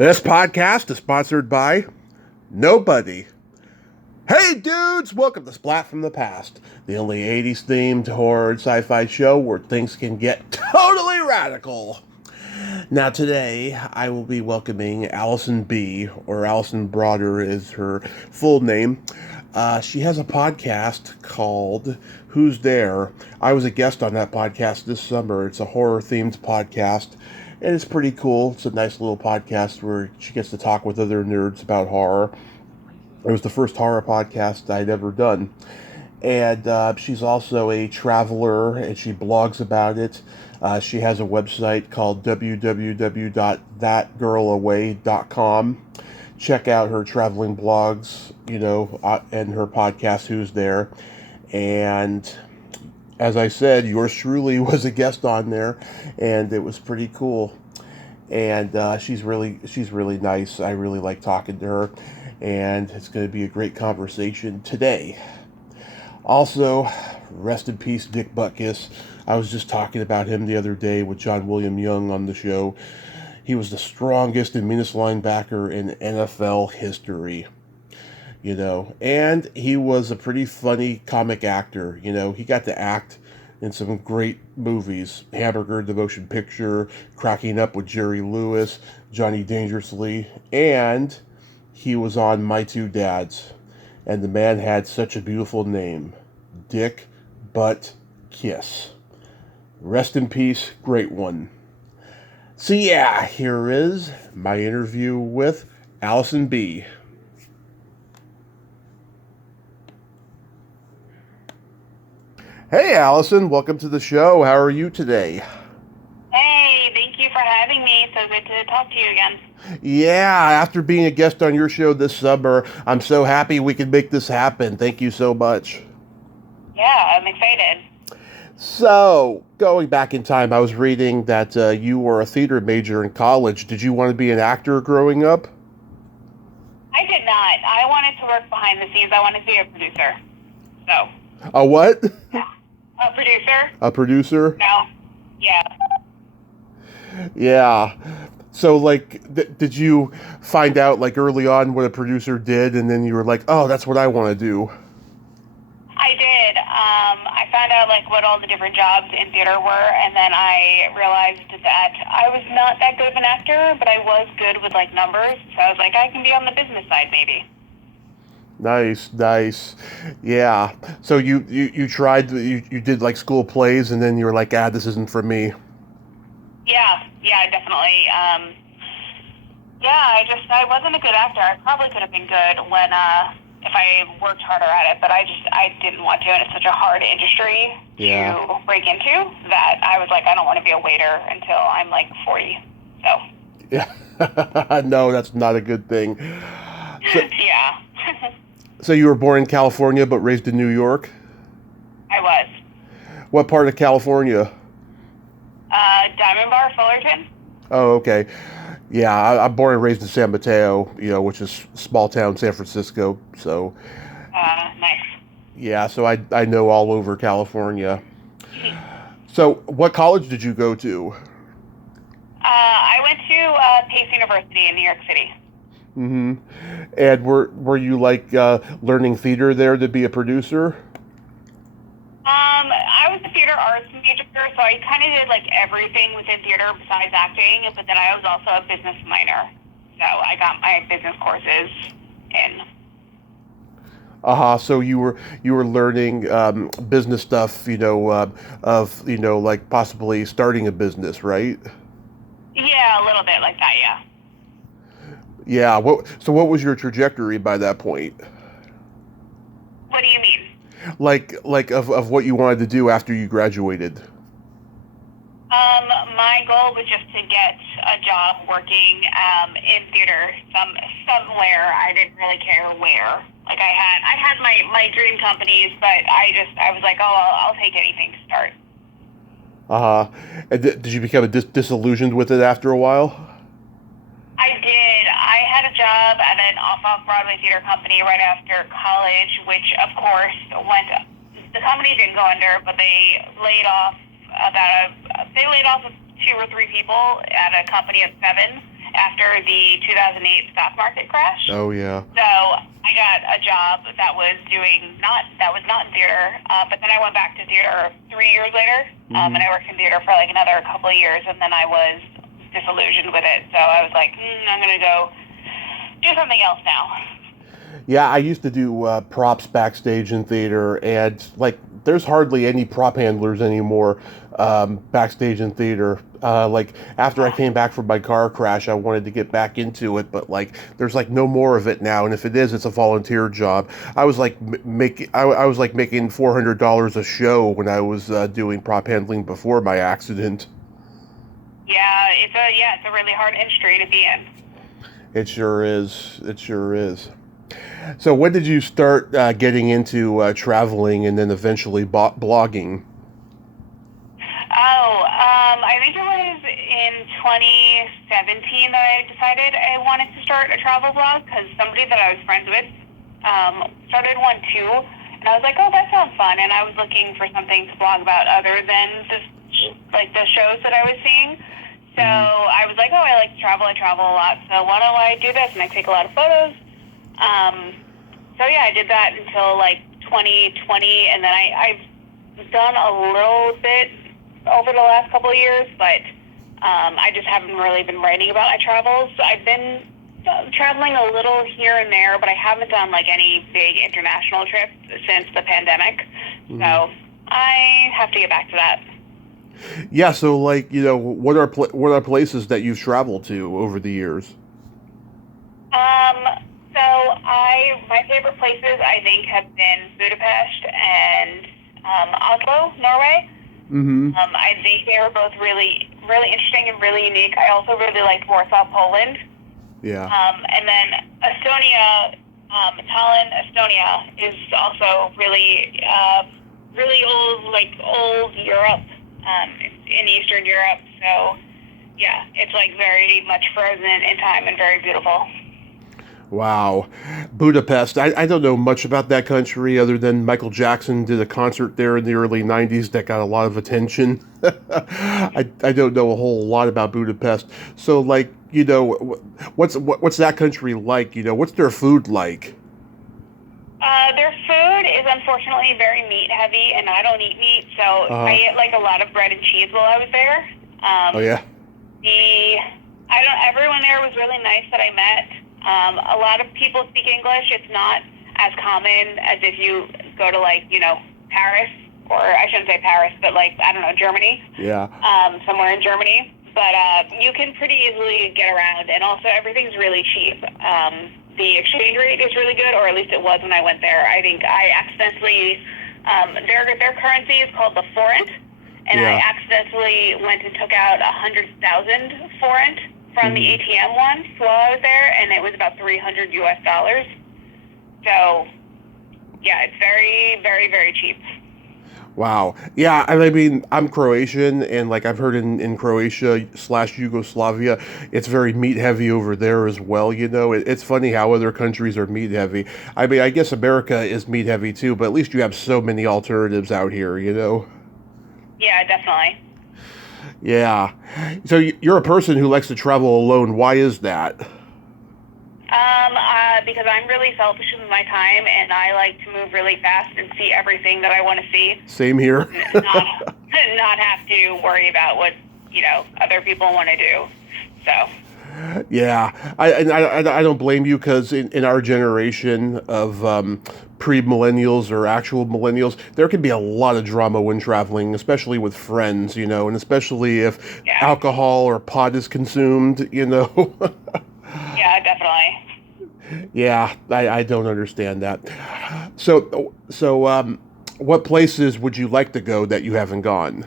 This podcast is sponsored by nobody. Hey dudes, welcome to Splat from the Past, the only 80s themed horror and sci-fi show where things can get totally radical. Now today, I will be welcoming Allison B, or Allison Broder is her full name. She has a podcast called Who's There? I was a guest on that podcast this summer. It's a horror-themed podcast, and it's pretty cool. It's a nice little podcast where she gets to talk with other nerds about horror. It was the first horror podcast I'd ever done. And she's also a traveler, and she blogs about it. She has a website called www.thatgirlaway.com. Check out her traveling blogs, and her podcast, Who's There. And as I said, yours truly was a guest on there, and it was pretty cool. And she's really nice. I really like talking to her, and it's going to be a great conversation today. Also, rest in peace, Dick Butkus. I was just talking about him the other day with John William Young on the show. He was the strongest and meanest linebacker in NFL history, and he was a pretty funny comic actor. He got to act in some great movies: Hamburger, the Motion Picture, Cracking Up with Jerry Lewis, Johnny Dangerously, and he was on My Two Dads. And the man had such a beautiful name, Dick Butt Kiss. Rest in peace, great one. So yeah, here is my interview with Allison B. Hey Allison, welcome to the show. How are you today? Hey, thank you for having me. So good to talk to you again. Yeah, after being a guest on your show this summer, I'm so happy we could make this happen. Thank you so much. Yeah, I'm excited. So, going back in time, I was reading that you were a theater major in college. Did you want to be an actor growing up? I did not. I wanted to work behind the scenes. I wanted to be a producer. So. A what? A producer. A producer? No. Yeah. Yeah. So, did you find out, early on what a producer did, and then you were like, oh, that's what I want to do? I did. I found out, what all the different jobs in theater were, and then I realized that I was not that good of an actor, but I was good with, numbers. So I was like, I can be on the business side, maybe. Nice. Yeah. So you tried, you did, school plays, and then you were like, this isn't for me. Yeah, definitely. I wasn't a good actor. I probably could have been good if I worked harder at it, but I didn't want to, and it's such a hard industry to break into that I was like, I don't want to be a waiter until I'm 40. So. Yeah. No, that's not a good thing. So, yeah. So you were born in California but raised in New York? I was. What part of California? Diamond Bar, Fullerton. Oh, okay. Yeah, I'm born and raised in San Mateo, which is small town San Francisco. So. Nice. Yeah, so I know all over California. So, what college did you go to? I went to Pace University in New York City. Mm-hmm. And were you learning theater there to be a producer? I was a theater arts major, so I kind of did everything within theater besides acting, but then I was also a business minor, so I got my business courses in. So you were learning business stuff, of possibly starting a business, right? Yeah, a little bit like that, yeah. Yeah. So what was your trajectory by that point? What do you mean? Of what you wanted to do after you graduated? My goal was just to get a job working in theater somewhere. I didn't really care where. I had my dream companies, but I was like, I'll take anything to start. And did you become disillusioned with it after a while? I did. I had a job at an off-Broadway theater company right after college, which, of course, the company didn't go under, but they laid off 2 or 3 people at a company of 7, after the 2008 stock market crash. Oh, yeah. So I got a job that was not in theater, but then I went back to theater 3 years later, and I worked in theater for like another couple of years, and then I was disillusioned with it. So I was like, I'm going to go do something else now. Yeah, I used to do props backstage in theater, and like there's hardly any prop handlers anymore backstage in theater. Like after I came back from my car crash, I wanted to get back into it, but like there's like no more of it now, and if it is, it's a volunteer job. I was like I was like making $400 a show when I was doing prop handling before my accident. Yeah, it's a really hard industry to be in. It sure is. It sure is. So when did you start getting into traveling and then eventually blogging? I think it was in 2017 that I decided I wanted to start a travel blog because somebody that I was friends with started one too, and I was like, oh, that sounds fun, and I was looking for something to blog about other than the shows that I was seeing. So I was like, oh, I like to travel. I travel a lot, so why don't I do this? And I take a lot of photos. So yeah, I did that until like 2020, and then I've done a little bit over the last couple of years, but I just haven't really been writing about my travels. I've been traveling a little here and there, but I haven't done like any big international trips since the pandemic. So I have to get back to that. Yeah, so like, you know, what are places that you've traveled to over the years? So my favorite places I think have been Budapest and Oslo, Norway. I think they were both really, really interesting and really unique. I also really liked Warsaw, Poland. Yeah. And then Estonia, Tallinn, Estonia is also really, really old Europe, in Eastern Europe. So yeah, it's like very much frozen in time and very beautiful. Wow. Budapest. I don't know much about that country other than Michael Jackson did a concert there in the early 90s that got a lot of attention. I don't know a whole lot about Budapest. So like, you know, what's that country like? You know, what's their food like? Their food is unfortunately very meat heavy, and I don't eat meat, so I ate like a lot of bread and cheese while I was there. Oh yeah. Everyone there was really nice that I met. A lot of people speak English. It's not as common as if you go to like, you know, Paris, or I shouldn't say Paris, but like, I don't know, Germany. Yeah. Somewhere in Germany. But you can pretty easily get around, and also everything's really cheap. The exchange rate is really good, or at least it was when I went there. I think I accidentally, their currency is called the forint, and I accidentally went and took out 100,000 forint from the ATM once while I was there, and it was about $300 US. So, yeah, it's very, very, very cheap. Wow. Yeah, I mean, I'm Croatian, and like I've heard in Croatia/Yugoslavia, it's very meat heavy over there as well. You know, it's funny how other countries are meat heavy. I mean, I guess America is meat heavy too, but at least you have so many alternatives out here, you know? Yeah, definitely. Yeah. So you're a person who likes to travel alone. Why is that? Because I'm really selfish with my time, and I like to move really fast and see everything that I want to see. Same here. not have to worry about what, you know, other people want to do. So. Yeah, I don't blame you, because in our generation of pre-millennials or actual millennials, there can be a lot of drama when traveling, especially with friends, you know, and especially if alcohol or pot is consumed, you know. Yeah, definitely. Yeah, I don't understand that. So what places would you like to go that you haven't gone?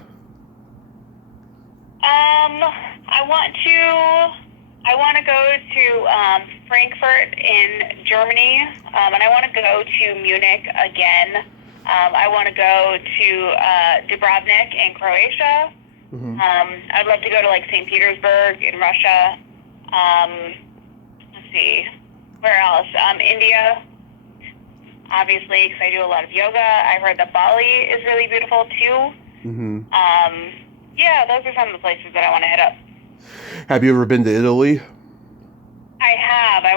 I want to go to Frankfurt in Germany, and I want to go to Munich again. I want to go to Dubrovnik in Croatia. I'd love to go to like St. Petersburg in Russia. Let's see, where else? India, obviously, because I do a lot of yoga. I heard that Bali is really beautiful too. Yeah, those are some of the places that I want to hit up. Have you ever been to Italy?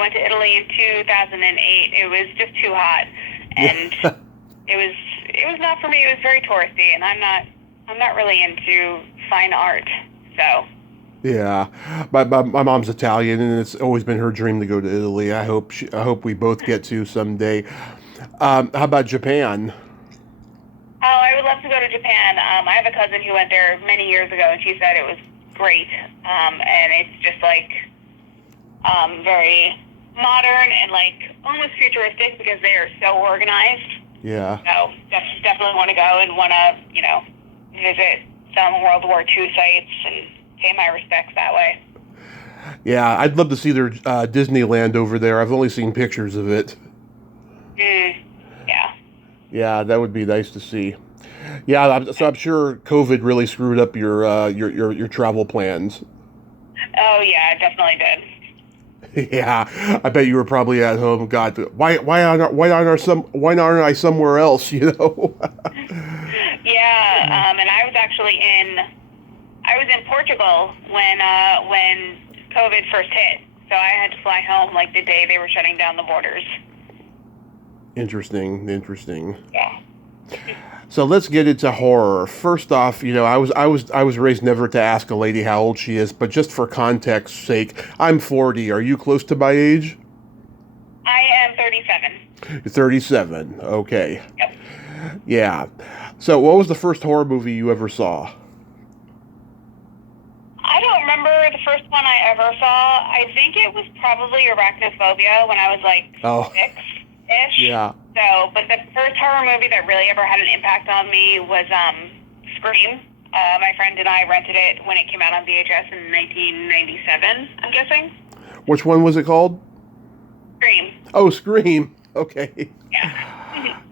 went to Italy in 2008. It was just too hot, and it was not for me. It was very touristy, and I'm not really into fine art, so. Yeah, my mom's Italian, and it's always been her dream to go to Italy. I hope we both get to someday. How about Japan? Oh, I would love to go to Japan. I have a cousin who went there many years ago, and she said it was great. And it's just like very modern and like almost futuristic because they are so organized. Yeah. So definitely want to go and want to, visit some World War II sites and pay my respects that way. Yeah, I'd love to see their Disneyland over there. I've only seen pictures of it. Yeah. Yeah, that would be nice to see. Yeah, so I'm sure COVID really screwed up your travel plans. Oh yeah, it definitely did. Yeah, I bet you were probably at home. God, why aren't I somewhere else? Yeah, and I was in Portugal when COVID first hit, so I had to fly home like the day they were shutting down the borders. Interesting. Yeah. So let's get into horror. First off, I was raised never to ask a lady how old she is, but just for context's sake, I'm 40. Are you close to my age? I am 37. You're 37. Okay. Yep. Yeah. So what was the first horror movie you ever saw? I don't remember the first one I ever saw. I think it was probably Arachnophobia when I was like 6-ish. Yeah. So, but the first horror movie that really ever had an impact on me was Scream. My friend and I rented it when it came out on VHS in 1997, I'm guessing. Which one was it called? Scream. Oh, Scream. Okay. Yeah.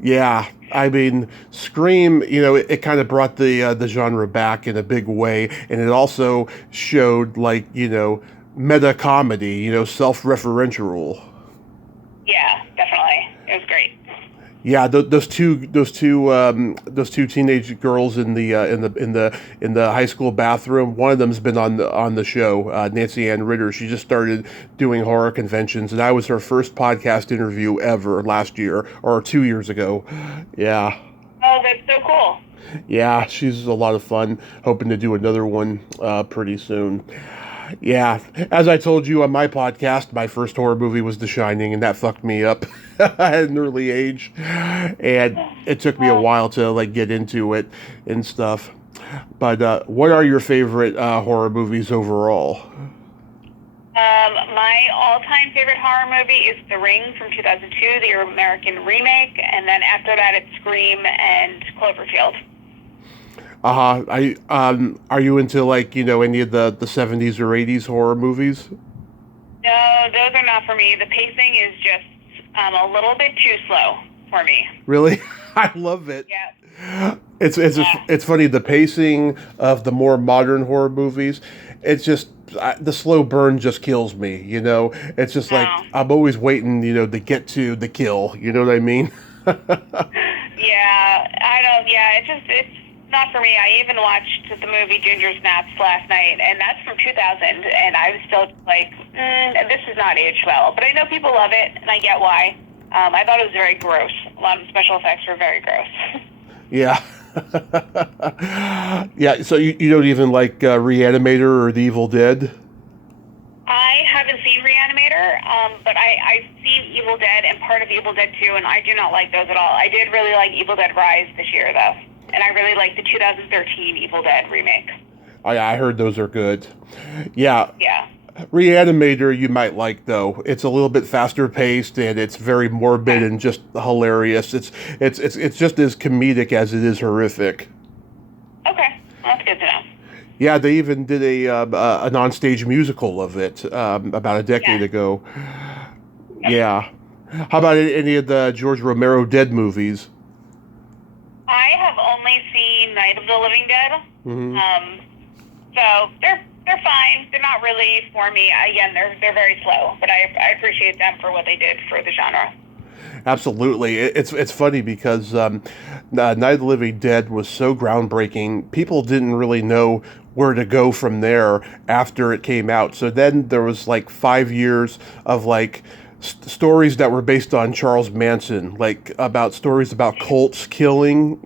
Yeah, I mean, Scream, it kind of brought the genre back in a big way, and it also showed meta comedy, self-referential. Yeah, definitely. It was great. Yeah, those two teenage girls in the high school bathroom. One of them's been on the show, Nancy Ann Ritter. She just started doing horror conventions, and I was her first podcast interview ever last year or 2 years ago. Yeah. Oh, that's so cool. Yeah, she's a lot of fun. Hoping to do another one pretty soon. Yeah, as I told you on my podcast, my first horror movie was The Shining, and that fucked me up at an early age, and it took me a while to get into it and stuff. But what are your favorite horror movies overall? My all-time favorite horror movie is The Ring from 2002, the American remake, and then after that it's Scream and Cloverfield. Are you into any of the 70s or 80s horror movies? No, those are not for me. The pacing is just a little bit too slow for me. Really? I love it. Yeah. It's funny, the pacing of the more modern horror movies, it's just the slow burn just kills me, It's just like I'm always waiting, to get to the kill, you know what I mean? It's not for me. I even watched the movie Ginger Snaps last night, and that's from 2000, and I was still like, this is not aged well. But I know people love it, and I get why. I thought it was very gross. A lot of the special effects were very gross. Yeah. Yeah, so you don't even like Reanimator or The Evil Dead? I haven't seen Reanimator, but I've seen Evil Dead and part of Evil Dead 2, and I do not like those at all. I did really like Evil Dead Rise this year, though. And I really like the 2013 Evil Dead remake. Oh, yeah, I heard those are good. Yeah. Yeah. Reanimator you might like, though. It's a little bit faster paced, and it's very morbid and just hilarious. It's just as comedic as it is horrific. Okay, well, that's good to know. Yeah, they even did a non-stage musical of it about a decade ago. Yeah. How about any of the George Romero Dead movies? I have only seen Night of the Living Dead. Mm-hmm. So they're fine. They're not really for me. Again, they're very slow, but I appreciate them for what they did for the genre. Absolutely. It's funny because Night of the Living Dead was so groundbreaking. People didn't really know where to go from there after it came out. So then there was like 5 years of like stories that were based on Charles Manson, like about stories about cults killing,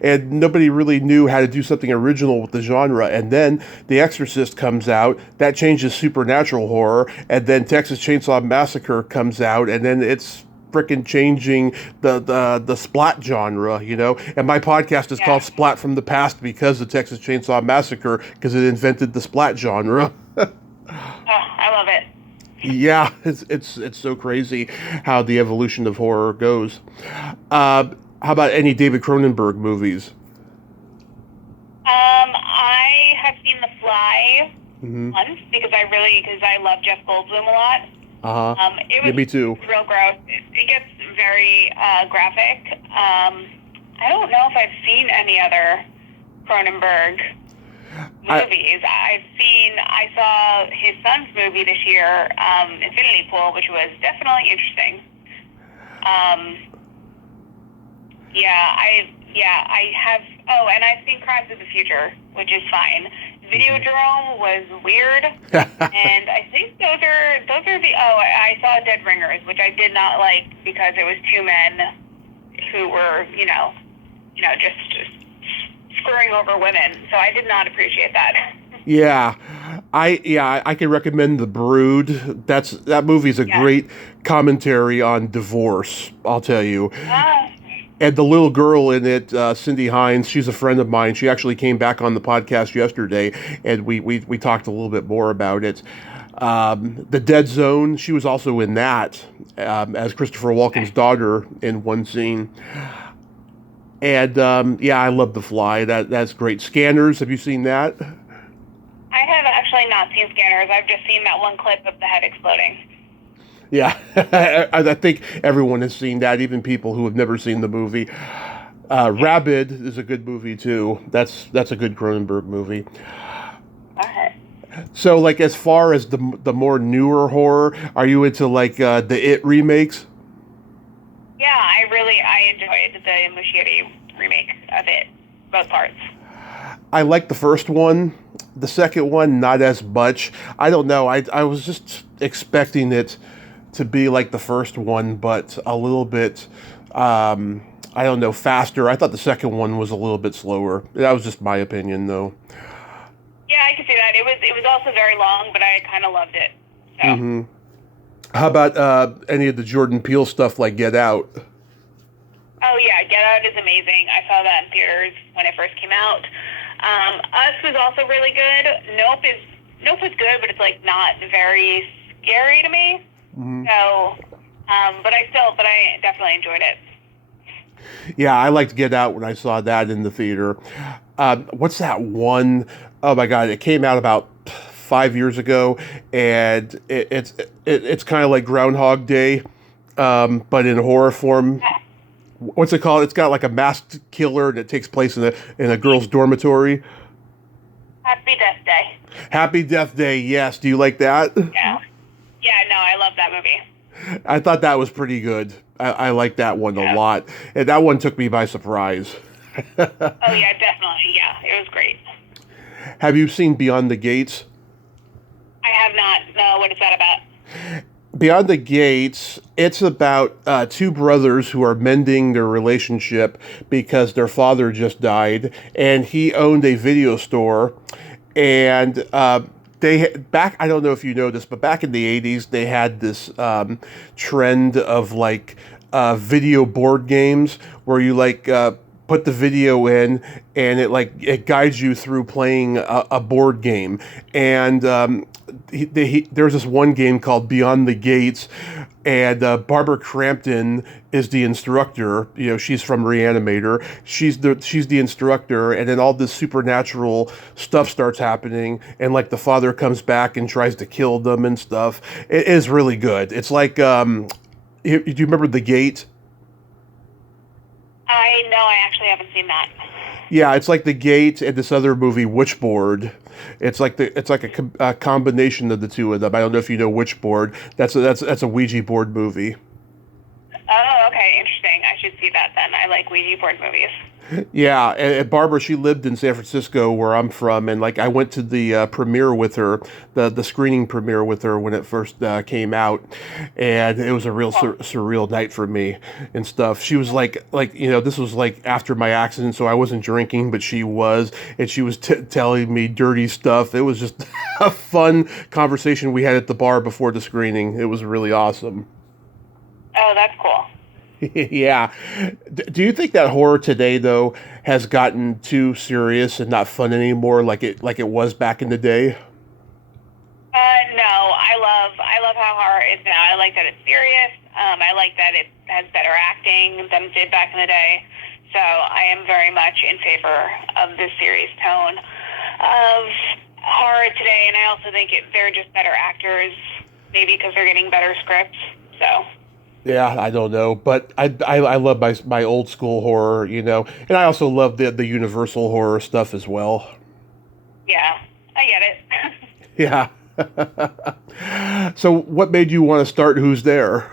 and nobody really knew how to do something original with the genre. And then The Exorcist comes out, that changes supernatural horror, and then Texas Chainsaw Massacre comes out, and then it's freaking changing the Splat genre, And my podcast is called Splat from the Past because of Texas Chainsaw Massacre, because it invented the Splat genre. Oh, I love it. Yeah, it's so crazy how the evolution of horror goes. How about any David Cronenberg movies? I have seen The Fly once because I love Jeff Goldblum a lot. It was me too. Real gross. It gets very graphic. I don't know if I've seen any other Cronenberg movies. I saw his son's movie this year, Infinity Pool, which was definitely interesting. I have. Oh, and I've seen Crimes of the Future, which is fine. Videodrome was weird, and I think those are the. Oh, I saw Dead Ringers, which I did not like because it was two men who were, just screwing over women. So I did not appreciate that. Yeah, I can recommend The Brood. That movie's a great commentary on divorce, I'll tell you. And the little girl in it, Cindy Hines, she's a friend of mine. She actually came back on the podcast yesterday, and we talked a little bit more about it. The Dead Zone, she was also in that as Christopher Walken's daughter in one scene. And I love The Fly. That's great. Scanners, have you seen that? I have actually not seen Scanners. I've just seen that one clip of the head exploding. Yeah, I think everyone has seen that, even people who have never seen the movie. Rabid is a good movie too. That's a good Cronenberg movie. Okay. So, like, as far as the more newer horror, are you into like the It remakes? Yeah, I enjoyed the Muschietti remake of It, both parts. I like the first one. The second one, not as much. I don't know. I was just expecting it to be like the first one, but a little bit, I don't know, faster. I thought the second one was a little bit slower. That was just my opinion, though. Yeah, I can see that. It was also very long, but I kind of loved it. So. How about any of the Jordan Peele stuff, like Get Out? Oh yeah, Get Out is amazing. I saw that in theaters when it first came out. Us was also really good. Nope is good, but it's like not very scary to me. So, but I definitely enjoyed it. Yeah, I liked Get Out when I saw that in the theater. What's that one? Oh my God, it came out about 5 years ago, and it's kind of like Groundhog Day, but in horror form. What's it called? It's got like a masked killer, and it takes place in a girl's dormitory. Happy Death Day. Happy Death Day. Yes. Do you like that? Yeah. Yeah. No, I love that movie. I thought that was pretty good. I like that one a lot, and that one took me by surprise. Oh yeah, definitely. Yeah, it was great. Have you seen Beyond the Gates? I have not. No, what is that about? Beyond the Gates, it's about two brothers who are mending their relationship because their father just died, and he owned a video store, and I don't know if you know this, but back in the 80s, they had this trend of like video board games where you like put the video in, and it guides you through playing a board game. And there's this one game called Beyond the Gates, and Barbara Crampton is the instructor. She's from Reanimator. She's the instructor, and then all this supernatural stuff starts happening, and like the father comes back and tries to kill them and stuff. It is really good. It's like, do you remember The Gate? I actually haven't seen that. Yeah, it's like The Gate and this other movie, Witchboard. It's like a combination of the two of them. I don't know if you know Witchboard. That's a Ouija board movie. Oh, okay, interesting. I should see that then. I like Ouija board movies. Yeah, and Barbara, she lived in San Francisco, where I'm from, and like I went to the premiere with her, the screening premiere with her when it first came out, and it was a real surreal night for me and stuff. She was like this was like after my accident, so I wasn't drinking, but she was, and she was telling me dirty stuff. It was just a fun conversation we had at the bar before the screening. It was really awesome. Oh, that's cool. Yeah. Do you think that horror today though has gotten too serious and not fun anymore like it was back in the day? No, I love how horror is now. I like that it's serious. I like that it has better acting than it did back in the day. So I am very much in favor of this serious tone of horror today, and I also think they're just better actors, maybe because they're getting better scripts. So. Yeah, I don't know, but I love my old school horror, and I also love the Universal horror stuff as well. Yeah, I get it. Yeah. So what made you want to start Who's There?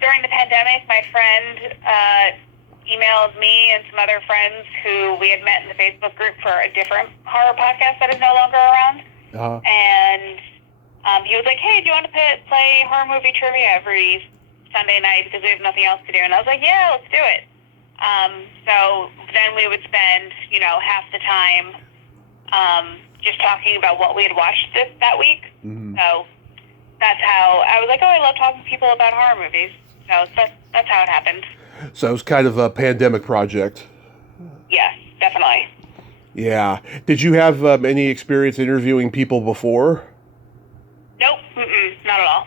During the pandemic, my friend emailed me and some other friends who we had met in the Facebook group for a different horror podcast that is no longer around. Uh-huh. And he was like, hey, do you want to play horror movie trivia every Sunday night because we have nothing else to do? And I was like, yeah, let's do it. So then we would spend, half the time just talking about what we had watched that week. Mm-hmm. So that's how I was like, oh, I love talking to people about horror movies. So that's how it happened. So it was kind of a pandemic project. Yes, definitely. Yeah. Did you have any experience interviewing people before? Nope. Not at all.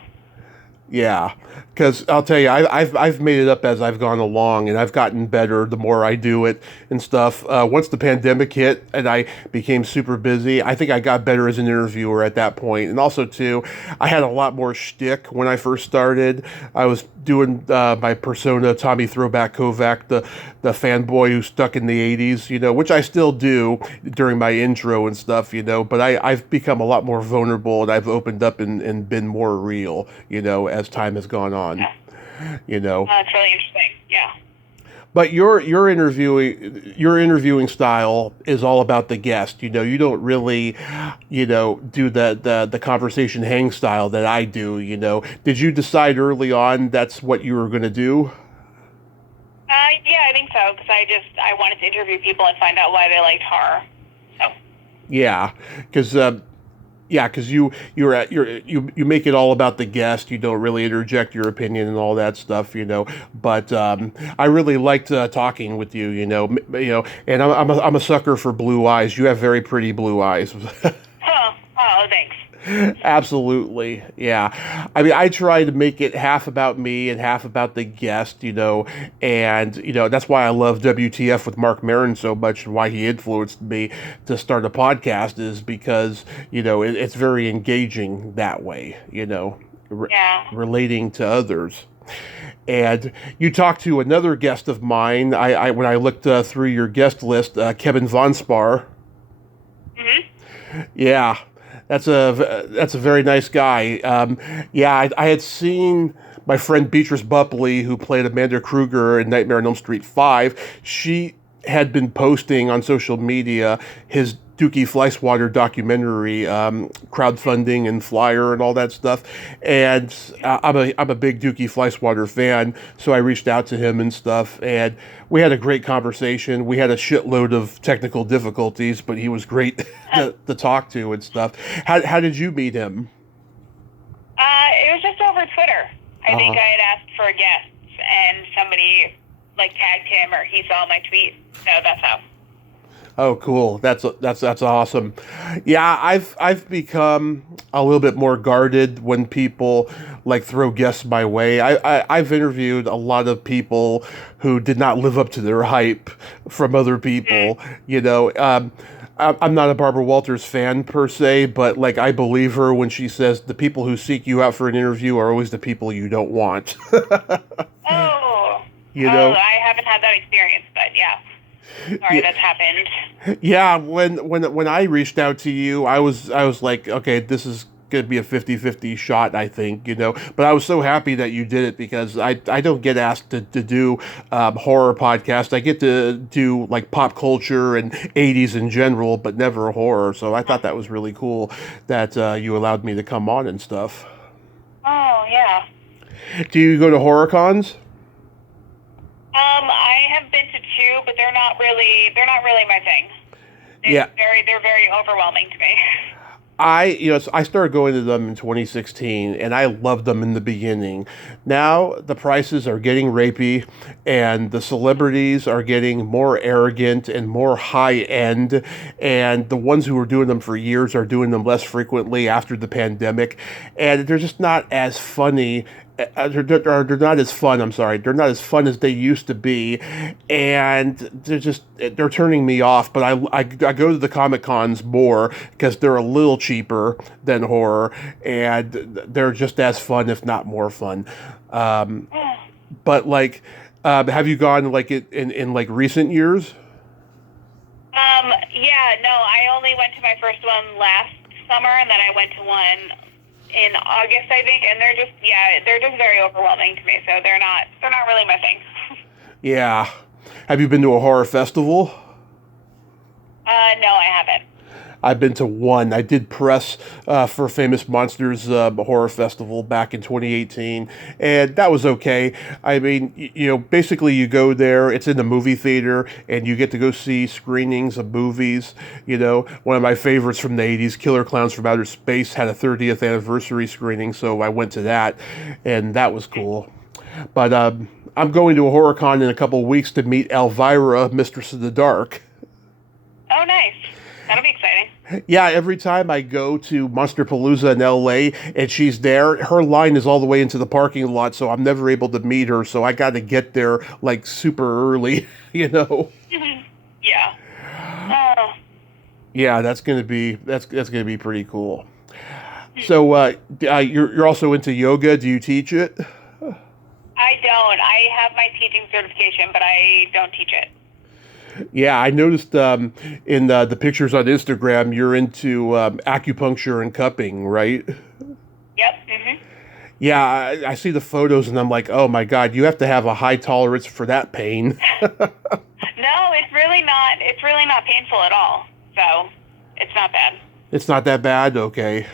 Yeah, because I'll tell you, I've made it up as I've gone along, and I've gotten better the more I do it and stuff. Once the pandemic hit and I became super busy, I think I got better as an interviewer at that point. And also, too, I had a lot more shtick when I first started. I was doing my persona, Tommy Throwback Kovac, the fanboy who stuck in the 80s, which I still do during my intro and stuff, but I've become a lot more vulnerable, and I've opened up and been more real, as time has gone on, It's really interesting. Yeah. But your interviewing style is all about the guest. You don't really, do the conversation hang style that I do. Did you decide early on that's what you were going to do? Yeah, I think so, because I wanted to interview people and find out why they liked horror. So. Yeah, because you make it all about the guest. You don't really interject your opinion and all that stuff, But I really liked talking with you, And I'm a sucker for blue eyes. You have very pretty blue eyes. Oh, thanks. Absolutely, yeah. I mean, I try to make it half about me and half about the guest, and that's why I love WTF with Mark Maron so much, and why he influenced me to start a podcast is because it's very engaging that way, relating to others. And you talked to another guest of mine. I when I looked through your guest list, Kevin Von Spar. Mm-hmm. Yeah. That's a very nice guy. I had seen my friend Beatrice Bupley, who played Amanda Kruger in Nightmare on Elm Street 5. She had been posting on social media his Dookie Fleischwater documentary, crowdfunding and flyer and all that stuff. And I'm a big Dookie Fleischwater fan, so I reached out to him and stuff, and we had a great conversation. We had a shitload of technical difficulties, but he was great to talk to and stuff. How did you meet him? It was just over Twitter. I think I had asked for guests, and somebody tagged him, or he saw my tweet. So that's how. Oh, cool. That's awesome. Yeah, I've become a little bit more guarded when people throw guests my way. I've interviewed a lot of people who did not live up to their hype from other people. I'm not a Barbara Walters fan per se, but I believe her when she says the people who seek you out for an interview are always the people you don't want. I haven't had that experience, but yeah. Sorry, that's happened. Yeah, when I reached out to you, I was like, okay, this is going to be a 50-50 shot, I think, But I was so happy that you did it because I don't get asked to do horror podcasts. I get to do like pop culture and 80s in general, but never horror. So I thought that was really cool that you allowed me to come on and stuff. Oh, yeah. Do you go to horror cons? I have been to two, but they're not really my thing. They're very overwhelming to me. I started going to them in 2016, and I loved them in the beginning. Now the prices are getting rapey, and the celebrities are getting more arrogant and more high end, and the ones who were doing them for years are doing them less frequently after the pandemic, and they're just not as funny. They're not as fun. I'm sorry. They're not as fun as they used to be, and they're turning me off. But I go to the Comic Cons more because they're a little cheaper than horror, and they're just as fun, if not more fun. But like, have you gone like in like recent years? Yeah, no, I only went to my first one last summer, and then I went to one in August, I think, and they're just very overwhelming to me. So they're not really my thing. Yeah. Have you been to a horror festival? No, I haven't. I've been to one. I did press for Famous Monsters Horror Festival back in 2018, and that was okay. I mean, basically you go there, it's in the movie theater, and you get to go see screenings of movies. One of my favorites from the 80s, Killer Clowns from Outer Space, had a 30th anniversary screening, so I went to that, and that was cool. But I'm going to a horror con in a couple of weeks to meet Elvira, Mistress of the Dark. Oh, nice. That'll be exciting. Yeah, every time I go to Monsterpalooza in LA and she's there, her line is all the way into the parking lot, so I'm never able to meet her, so I got to get there like super early, Yeah. Yeah, that's going to be pretty cool. So you're also into yoga. Do you teach it? I don't. I have my teaching certification, but I don't teach it. Yeah, I noticed in the pictures on Instagram, you're into acupuncture and cupping, right? Yep. Mm-hmm. Yeah, I see the photos and I'm like, oh my God, you have to have a high tolerance for that pain. No, it's really not. It's really not painful at all. So it's not bad. It's not that bad? Okay.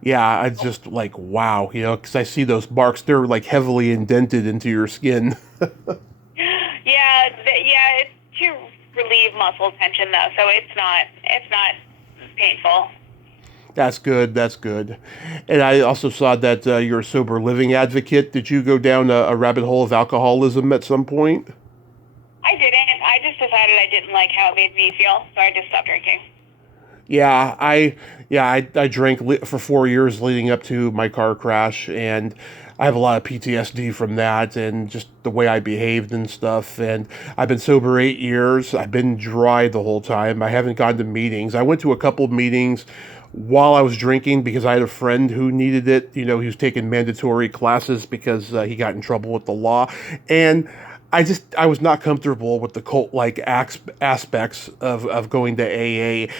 Yeah, I just like, wow, because I see those marks, they're like heavily indented into your skin. Yeah, it's to relieve muscle tension though, so it's not painful. That's good. And I also saw that you're a sober living advocate. Did you go down a rabbit hole of alcoholism at some point? I didn't. I just decided I didn't like how it made me feel, so I just stopped drinking. Yeah, I drank for 4 years leading up to my car crash, and I have a lot of PTSD from that and just the way I behaved and stuff. And I've been sober 8 years. I've been dry the whole time. I haven't gone to meetings. I went to a couple of meetings while I was drinking because I had a friend who needed it. He was taking mandatory classes because he got in trouble with the law. And I was not comfortable with the cult-like aspects of going to AA.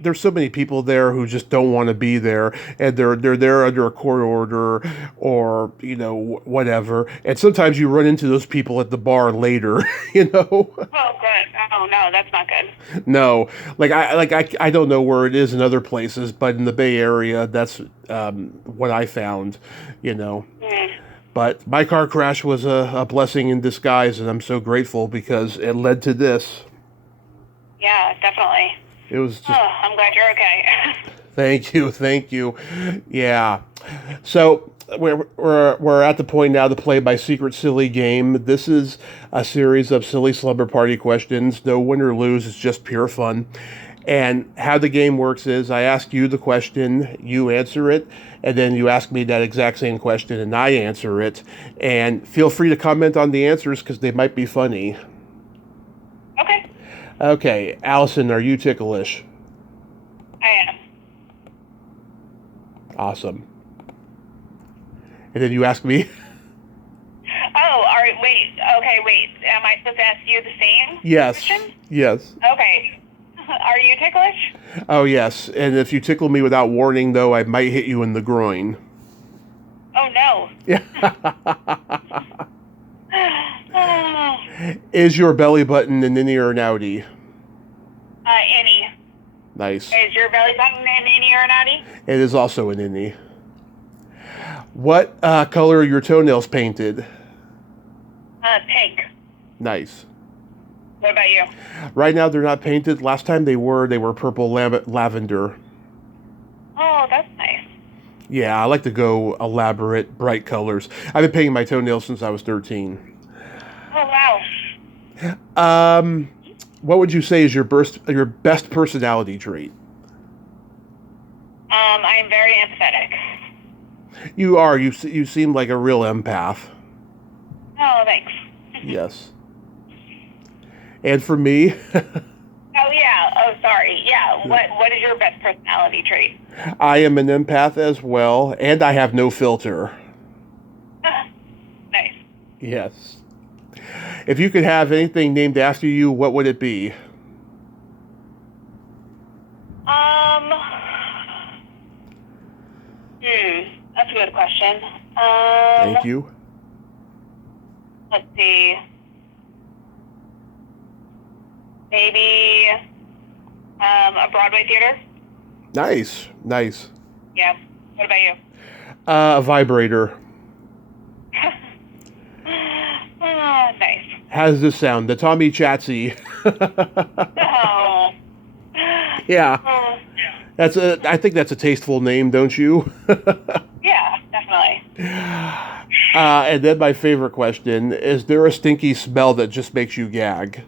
There's so many people there who just don't want to be there, and they're there under a court order or whatever. And sometimes you run into those people at the bar later. Oh, good. Oh no, that's not good. No, I don't know where it is in other places, but in the Bay Area, that's what I found. Mm. But my car crash was a blessing in disguise, and I'm so grateful because it led to this. Yeah, definitely. It was just... I'm glad you're okay. Thank you. Yeah. So we're at the point now to play my secret silly game. This is a series of silly slumber party questions. No win or lose. It's just pure fun. And how the game works is I ask you the question, you answer it, and then you ask me that exact same question and I answer it. And feel free to comment on the answers because they might be funny. Okay. Okay, Allison, are you ticklish? I am. Awesome. And then you ask me? Oh, all right, wait. Okay, wait. Am I supposed to ask you the same Yes. question? Yes. Okay. Are you ticklish? Oh, yes. And if you tickle me without warning, though, I might hit you in the groin. Oh, no. Yeah. Is your belly button an innie or an outie? Innie. Nice. Is your belly button an innie or an outie? It is also an innie. What color are your toenails painted? Pink. Nice. What about you? Right now, they're not painted. Last time they were purple lavender. Oh, that's nice. Yeah, I like to go elaborate, bright colors. I've been painting my toenails since I was 13. Oh, wow. What would you say is your best personality trait? I'm very empathetic. You are. You seem like a real empath. Oh, thanks. Yes. And for me... Oh, yeah. Oh, sorry. Yeah. What is your best personality trait? I am an empath as well, and I have no filter. Nice. Yes. If you could have anything named after you, what would it be? That's a good question. Thank you. Let's see. Maybe a Broadway theater. Nice. Yeah. What about you? A vibrator. Nice. How does this sound? The Tommy Chatsy. Oh. Yeah. Oh. I think that's a tasteful name, don't you? Yeah, definitely. And then my favorite question, is there a stinky smell that just makes you gag?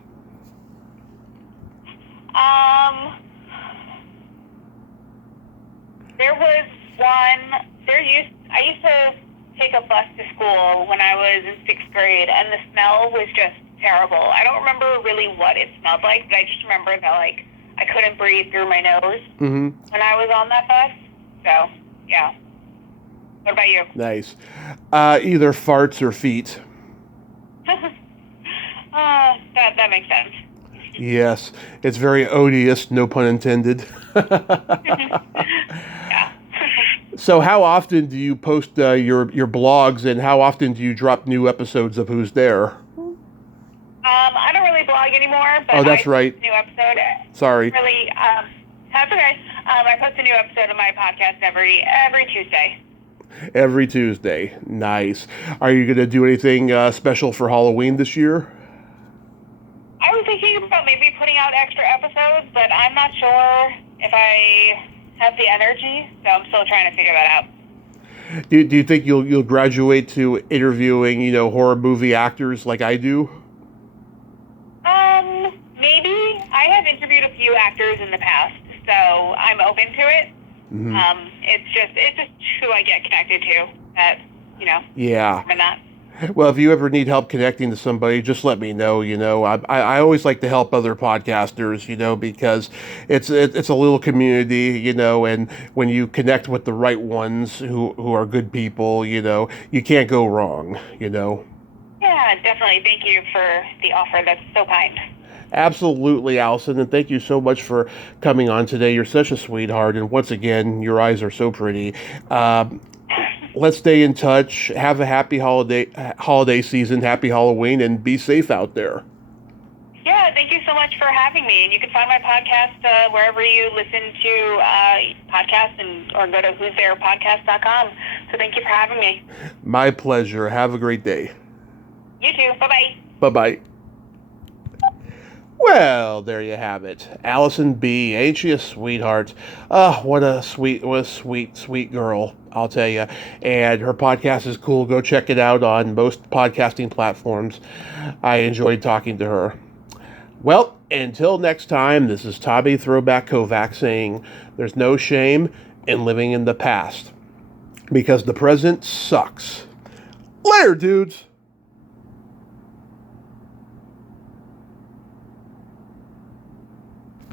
There was one, I used to take a bus to school when I was in 6th grade, and the smell was just terrible. I don't remember really what it smelled like, but I just remember that, like, I couldn't breathe through my nose when I was on that bus. So, yeah. What about you? Nice. Either farts or feet. That makes sense. Yes, it's very odious, no pun intended. Yeah. So how often do you post your blogs, and how often do you drop new episodes of Who's There? I don't really blog anymore, but that's right. New episode. Sorry. Really, that's okay. I post a new episode of my podcast every Tuesday. Every Tuesday. Nice. Are you going to do anything special for Halloween this year? I was thinking about maybe putting out extra episodes, but I'm not sure if I have the energy, so I'm still trying to figure that out. Do you think you'll graduate to interviewing, horror movie actors like I do? Maybe. I have interviewed a few actors in the past, so I'm open to it. Mm-hmm. It's just who I get connected to that, Yeah. and that. Well, if you ever need help connecting to somebody, just let me know. I always like to help other podcasters, because it's a little community, and when you connect with the right ones who are good people, you can't go wrong, Yeah, definitely. Thank you for the offer. That's so kind. Absolutely, Allison, and thank you so much for coming on today. You're such a sweetheart, and once again, your eyes are so pretty. Let's stay in touch. Have a happy holiday season, happy Halloween, and be safe out there. Yeah, thank you so much for having me. And you can find my podcast wherever you listen to podcasts or go to who'stherepodcast.com. So thank you for having me. My pleasure. Have a great day. You too. Bye-bye. Bye-bye. Well, there you have it. Allison B. Ain't she a sweetheart? Oh, what a sweet girl, I'll tell you. And her podcast is cool. Go check it out on most podcasting platforms. I enjoyed talking to her. Well, until next time, this is Tommy Throwback Kovac saying there's no shame in living in the past, because the present sucks. Later, dudes.